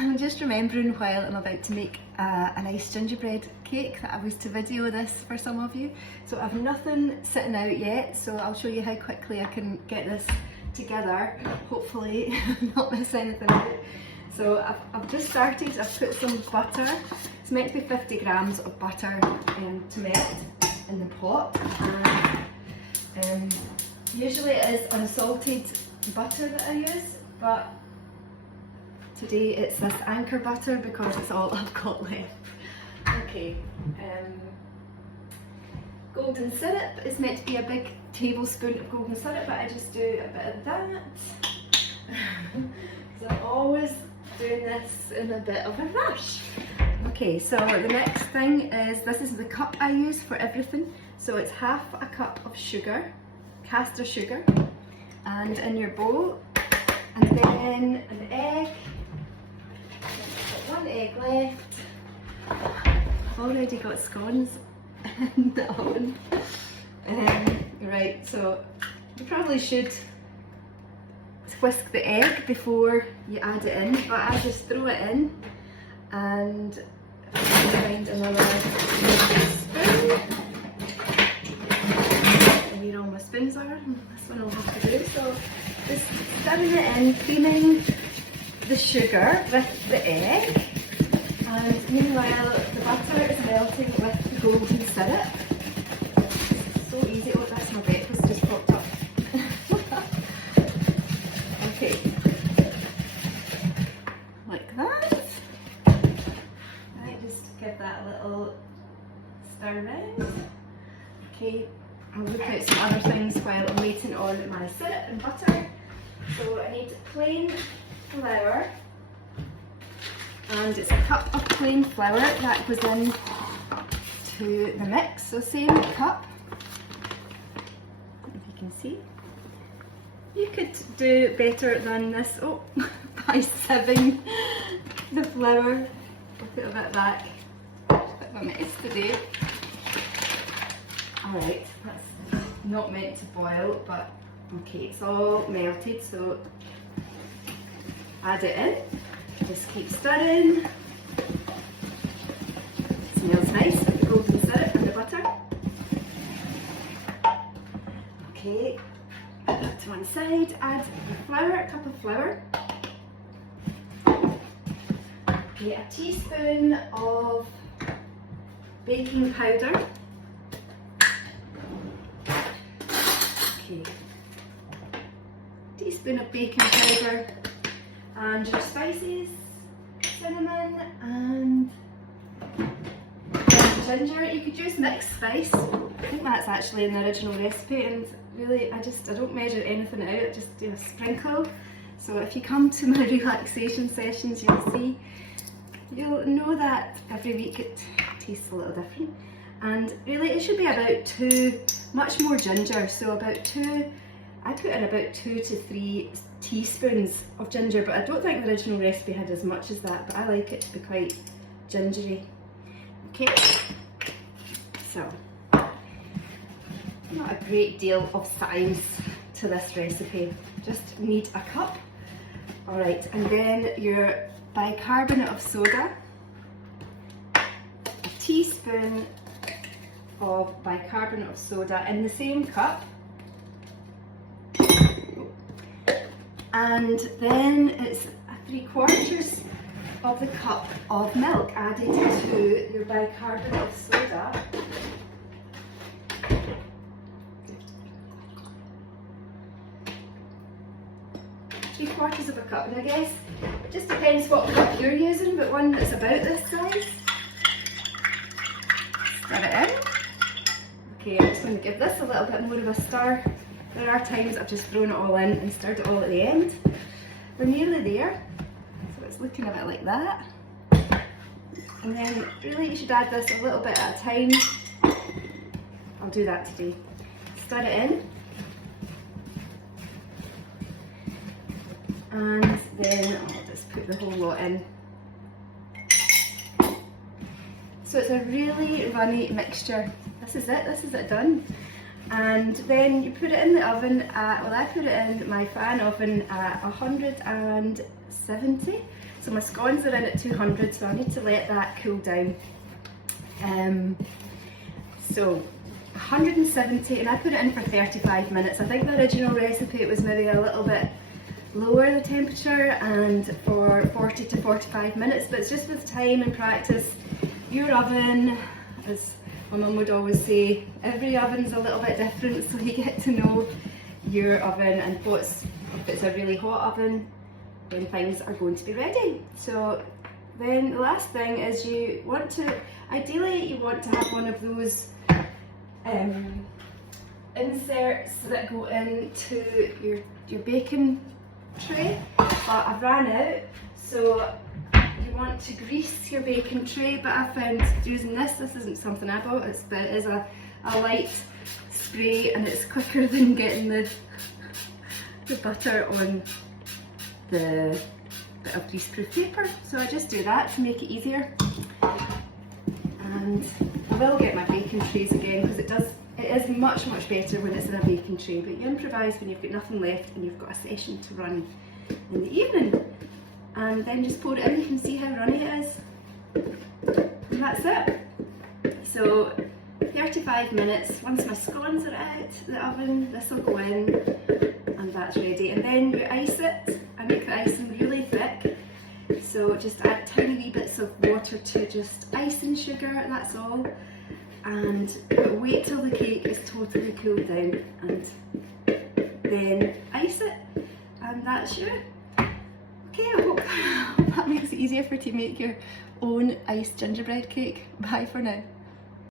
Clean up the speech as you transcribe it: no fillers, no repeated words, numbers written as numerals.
I'm just remembering while I'm about to make a nice gingerbread cake that I was to video this for some of you. So I've nothing sitting out yet, so I'll show you how quickly I can get this together, hopefully not miss anything out. So I've just started. I've put some butter. It's meant to be 50 grams of butter to melt in the pot. And usually it is unsalted butter that I use, but today it's this Anchor butter because it's all I've got left. Okay, golden syrup is meant to be a big tablespoon of golden syrup, but I just do a bit of that. Because I'm always doing this in a bit of a rush. Okay, so the next thing is, this is the cup I use for everything. So it's half a cup of sugar, caster sugar, and in your bowl, and then an egg. I've got one egg left. I've already got scones in the oven. Right, so you probably should whisk the egg before you add it in, but I just throw it in and find another spoon. And here all my spoons are. This one I'll have to do. So just stirring it in, creaming the sugar with the egg, and meanwhile the butter is melting with the golden syrup. It's so easy. Oh, that's my breakfast just popped up. Okay, like that. Right, just give that a little stir round. Okay, I'll look at some other things while I'm waiting on my syrup and butter. So I need plain flour, and it's a cup of plain flour that goes in to the mix. So same cup, if you can see. You could do better than this, by sieving the flour. I'll put a bit back. It's a bit of a mess today. Alright, that's not meant to boil, but okay, it's all melted, so add it in. Just keep stirring. It smells nice with the golden syrup and the butter. Okay. Put that to one side, add the flour, a cup of flour. Okay, a teaspoon of baking powder. Okay, teaspoon of baking powder, and your spices, cinnamon and ginger. You could use mixed spice. I think that's actually in the original recipe, and really I don't measure anything out, I just do a sprinkle. So if you come to my relaxation sessions, you'll know that every week it tastes a little different. And really it should be about much more ginger, so I put in about 2 to 3 teaspoons of ginger, but I don't think the original recipe had as much as that, but I like it to be quite gingery. Okay, so not a great deal of science to this recipe, just need a cup. Alright, and then your bicarbonate of soda, a teaspoon of bicarbonate of soda in the same cup, and then it's 3/4 of the cup of milk added to your bicarbonate of soda. Three-quarters of a cup, and I guess it just depends what cup you're using, but one that's about this size. Stir it in. Okay, I'm just going to give this a little bit more of a stir. There are times I've just thrown it all in and stirred it all at the end. We're nearly there, so it's looking a bit like that. And then really you should add this a little bit at a time. I'll do that today. Stir it in. And then I'll just put the whole lot in. So it's a really runny mixture. This is it done. And then you put it in the oven at, well, I put it in my fan oven at 170 So my scones are in at 200, so I need to let that cool down. So 170, and I put it in for 35 minutes. I think the original recipe it was maybe a little bit lower the temperature and for 40 to 45 minutes, but it's just with time and practice. Your oven, as my mum would always say, every oven's a little bit different, so you get to know your oven and if it's a really hot oven, then things are going to be ready. So then the last thing is ideally you want to have one of those inserts that go into your baking tray, but I've ran out, so you want to grease your baking tray, but I found using this isn't something I bought, it is a light spray and it's quicker than getting the butter on the bit of greaseproof paper, so I just do that to make it easier. And I will get my baking trays again because it is much better when it's in a baking tray, but you improvise when you've got nothing left and you've got a session to run in the evening, and then just pour it in. You can see how runny it is, and that's it. So 35 minutes, once my scones are out the oven, this will go in and that's ready, and then you ice it. I make the icing really thick, so just add tiny wee bits of water to just icing sugar, that's all, and wait till the cake is totally cooled down and then ice it, and that's you. Okay, I hope that makes it easier for you to make your own iced gingerbread cake. Bye for now.